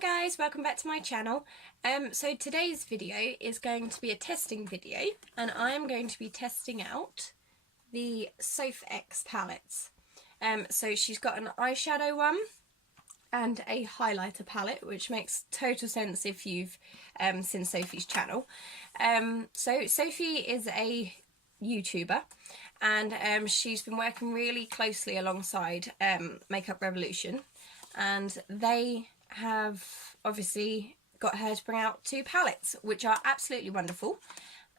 guys, welcome back to my channel. So today's video is going to be a testing video, and I am going to be testing out the Soph X palettes. So she's got an eyeshadow one and a highlighter palette, which makes total sense if you've seen Sophie's channel. So Sophie is a YouTuber, and she's been working really closely alongside Makeup Revolution, and they have obviously got her to bring out 2 palettes, which are absolutely wonderful.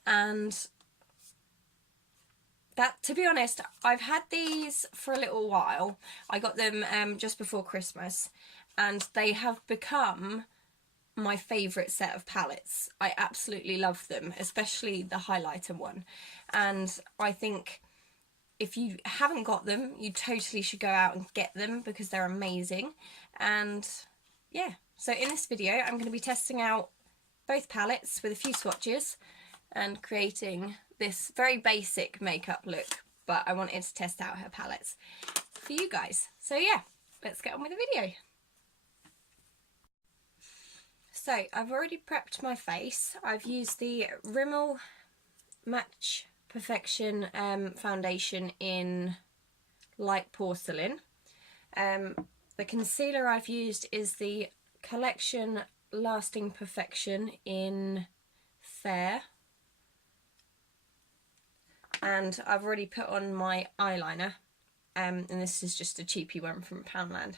And that, to be honest, I've had these for a little while. I got them just before Christmas, and they have become my favourite set of palettes. I absolutely love them, especially the highlighter one. And I think if you haven't got them, you totally should go out and get them because they're amazing. And yeah, so in this video I'm going to be testing out both palettes with a few swatches and creating this very basic makeup look, but I wanted to test out her palettes for you guys. So yeah, let's get on with the video. So I've already prepped my face. I've used the Rimmel Match Perfection foundation in Light Porcelain. The concealer I've used is the Collection Lasting Perfection in Fair. And I've already put on my eyeliner. And this is just a cheapy one from Poundland.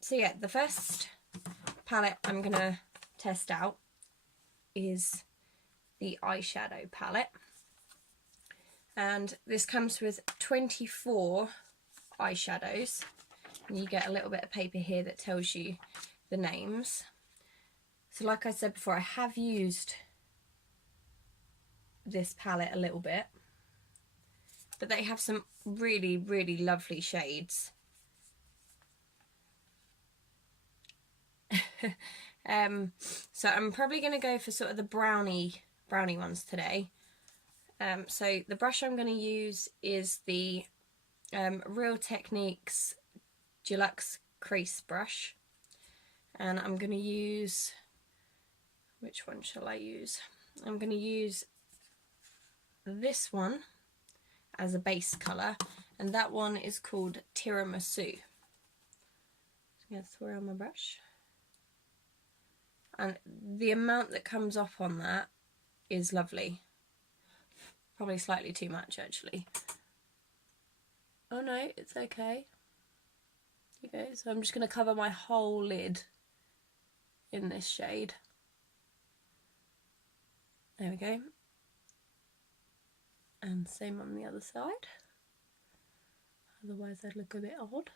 So yeah, the first palette I'm going to test out is the eyeshadow palette. And this comes with 24 eyeshadows. And you get a little bit of paper here that tells you the names. So like I said before, I have used this palette a little bit, but they have some really, really lovely shades. So I'm probably going to go for sort of the brownie ones today. So the brush I'm going to use is the Real Techniques Deluxe Crease brush, and I'm going to use, which one shall I use? I'm going to use this one as a base colour, and that one is called Tiramisu. So I'm going to throw on my brush, and the amount that comes off on that is lovely. Probably slightly too much actually. Oh no, it's okay. Okay, so I'm just going to cover my whole lid in this shade. There we go. And same on the other side. Otherwise I'd look a bit odd.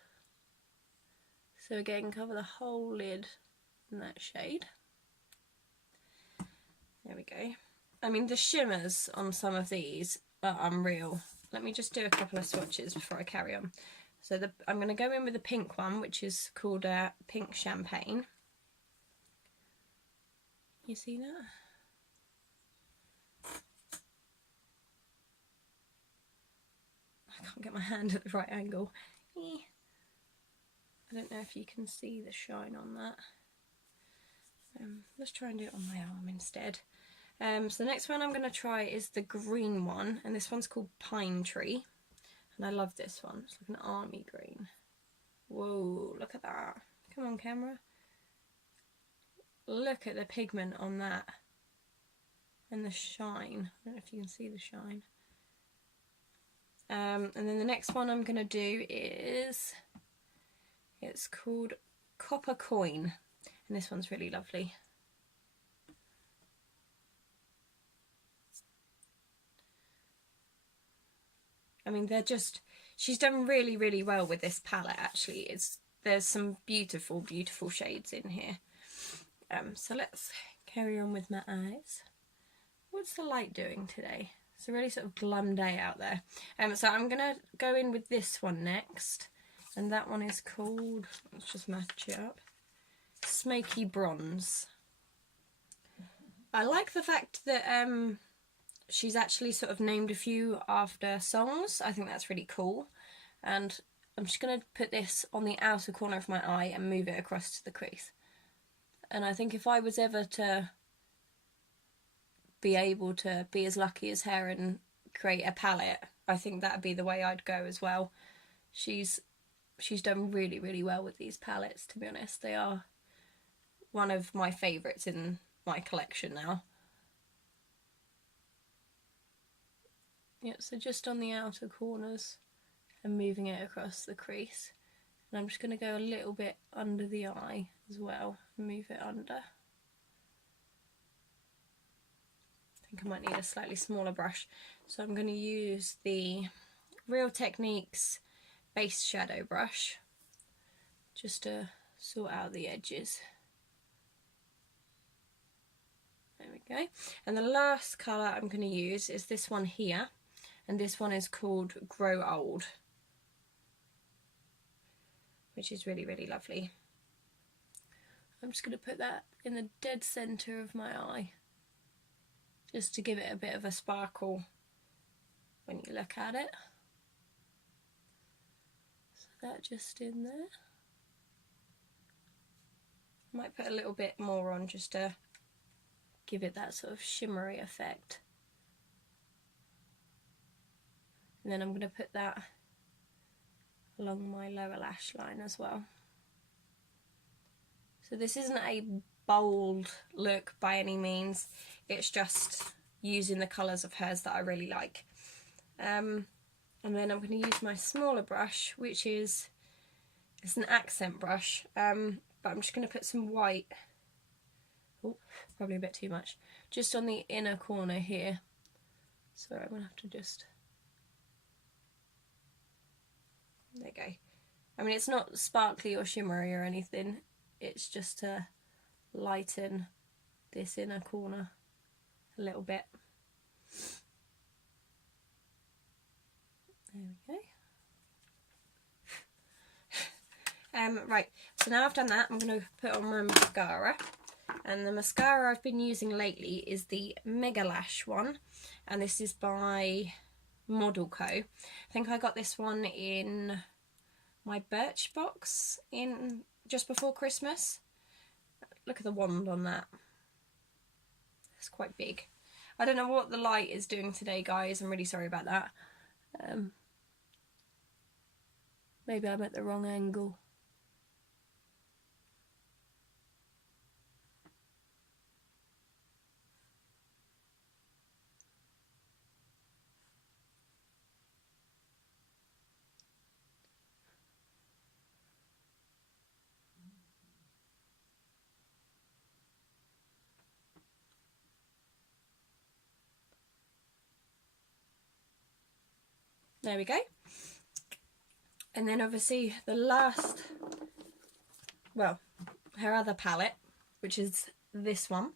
So again, cover the whole lid in that shade. There we go. I mean, the shimmers on some of these are unreal. Let me just do a couple of swatches before I carry on. So I'm going to go in with the pink one, which is called Pink Champagne. You see that? I can't get my hand at the right angle. I don't know if you can see the shine on that. Let's try and do it on my arm instead. So the next one I'm going to try is the green one, and this one's called Pine Tree. And I love this one. It's like an army green. Whoa, look at that. Come on, camera. Look at the pigment on that. And the shine. I don't know if you can see the shine. And then the next one I'm going to do is, it's called Copper Coin. And this one's really lovely. I mean, they're just, she's done really, really well with this palette actually. There's some beautiful, beautiful shades in here. So let's carry on with my eyes. What's the light doing today? It's a really sort of glum day out there. So I'm going to go in with this one next. And that one is called, let's just match it up, Smoky Bronze. I like the fact that she's actually sort of named a few after songs. I think that's really cool. And I'm just going to put this on the outer corner of my eye and move it across to the crease. And I think if I was ever to be able to be as lucky as her and create a palette, I think that'd be the way I'd go as well. She's done really, really well with these palettes, to be honest. They are one of my favourites in my collection now. Yep, so just on the outer corners and moving it across the crease. And I'm just going to go a little bit under the eye as well and move it under. I think I might need a slightly smaller brush. So I'm going to use the Real Techniques base shadow brush just to sort out the edges. There we go. And the last colour I'm going to use is this one here, and this one is called Grow Old, which is really, really lovely. I'm just going to put that in the dead centre of my eye, just to give it a bit of a sparkle when you look at it. So that just in there. I might put a little bit more on just to give it that sort of shimmery effect. And then I'm going to put that along my lower lash line as well. So this isn't a bold look by any means, it's just using the colours of hers that I really like. And then I'm going to use my smaller brush, which is, it's an accent brush, but I'm just going to put some white, oh, probably a bit too much, just on the inner corner here. So I'm going to have to just, there you go. I mean, it's not sparkly or shimmery or anything, it's just to lighten this inner corner a little bit. There we go. Right, so now I've done that, I'm going to put on my mascara. And the mascara I've been using lately is the Mega Lash one, and this is by Model Co. I think I got this one in my Birchbox in just before Christmas. Look at the wand on that. It's quite big. I don't know what the light is doing today, guys. I'm really sorry about that. Maybe I'm at the wrong angle. There we go. And then obviously the last, well, her other palette, which is this one.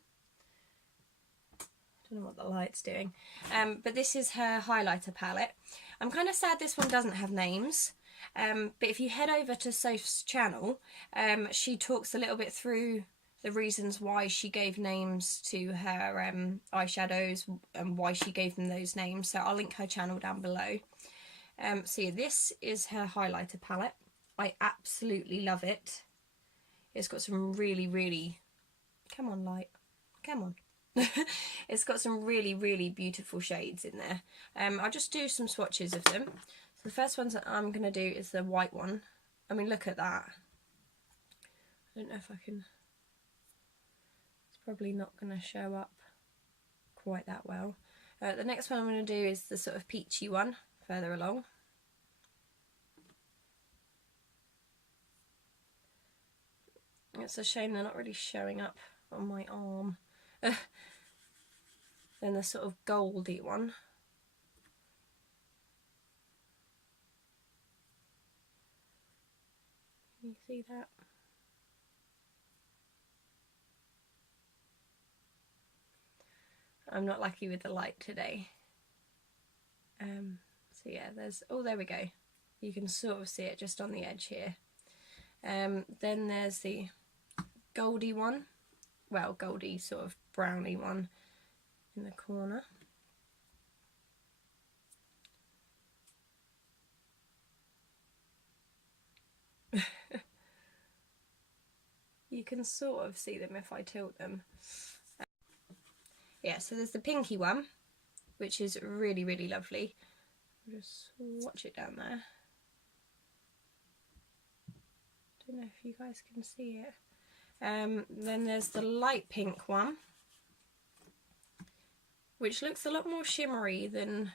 I don't know what the light's doing. But this is her highlighter palette. I'm kind of sad this one doesn't have names. But if you head over to Soph's channel, she talks a little bit through the reasons why she gave names to her eyeshadows and why she gave them those names. So I'll link her channel down below. So yeah, this is her highlighter palette. I absolutely love it. It's got some really, really, come on light, come on. It's got some really, really beautiful shades in there. I'll just do some swatches of them. So the first ones that I'm going to do is the white one. I mean, look at that. I don't know if I can, it's probably not going to show up quite that well. The next one I'm going to do is the sort of peachy one, further along. It's a shame they're not really showing up on my arm. Then the sort of goldy one. Can you see that? I'm not lucky with the light today. So yeah, there's, oh, there we go. You can sort of see it just on the edge here. Then there's the goldy one, well, goldy sort of browny one in the corner. You can sort of see them if I tilt them. Yeah, so there's the pinky one, which is really, really lovely. I'll just watch it down there. Don't know if you guys can see it. Then there's the light pink one, which looks a lot more shimmery than...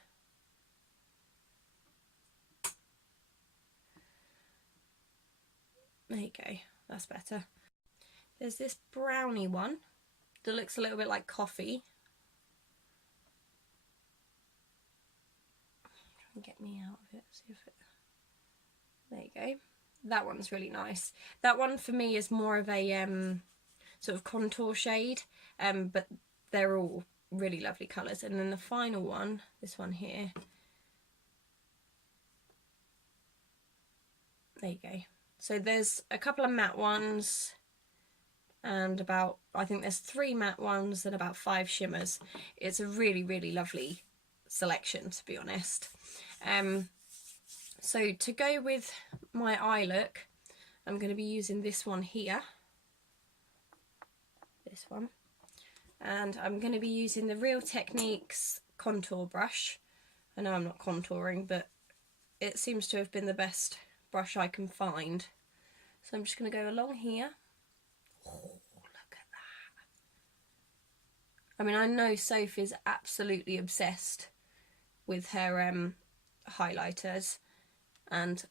There you go, that's better. There's this brownie one that looks a little bit like coffee. Try and get me out of it, see if it... There you go. That one's really nice. That one for me is more of a sort of contour shade, but they're all really lovely colours. And then the final one, this one here, there you go. So there's a couple of matte ones and about, I think there's 3 matte ones and about 5 shimmers. It's a really, really lovely selection, to be honest. So to go with my eye look, I'm going to be using this one here. This one. And I'm going to be using the Real Techniques contour brush. I know I'm not contouring, but it seems to have been the best brush I can find. So I'm just going to go along here. Oh, look at that. I mean, I know Soph is absolutely obsessed with her highlighters, and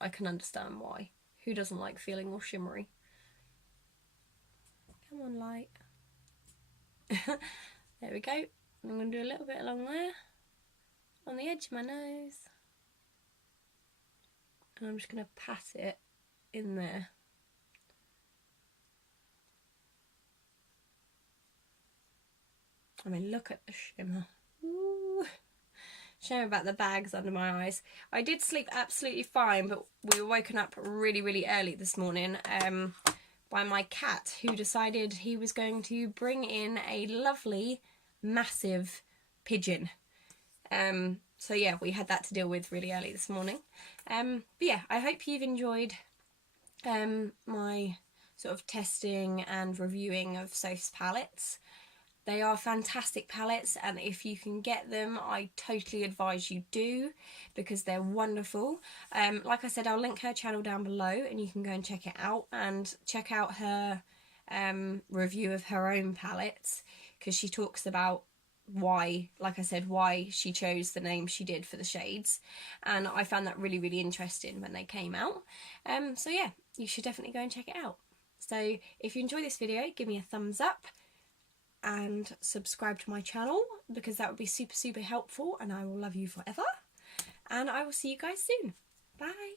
I can understand why. Who doesn't like feeling all shimmery? Come on, light. There we go. I'm going to do a little bit along there, on the edge of my nose. And I'm just going to pat it in there. I mean, look at the shimmer. Ooh. Shame about the bags under my eyes. I did sleep absolutely fine, but we were woken up really, really early this morning by my cat, who decided he was going to bring in a lovely, massive pigeon. So yeah, we had that to deal with really early this morning. But yeah, I hope you've enjoyed my sort of testing and reviewing of Soph's palettes. They are fantastic palettes, and if you can get them, I totally advise you do, because they're wonderful. Like I said, I'll link her channel down below and you can go and check it out, and check out her review of her own palettes, because she talks about why, like I said, why she chose the name she did for the shades, and I found that really, really interesting when they came out. So yeah, you should definitely go and check it out. So if you enjoyed this video, give me a thumbs up and subscribe to my channel, because that would be super, super helpful, and I will love you forever. And I will see you guys soon. Bye.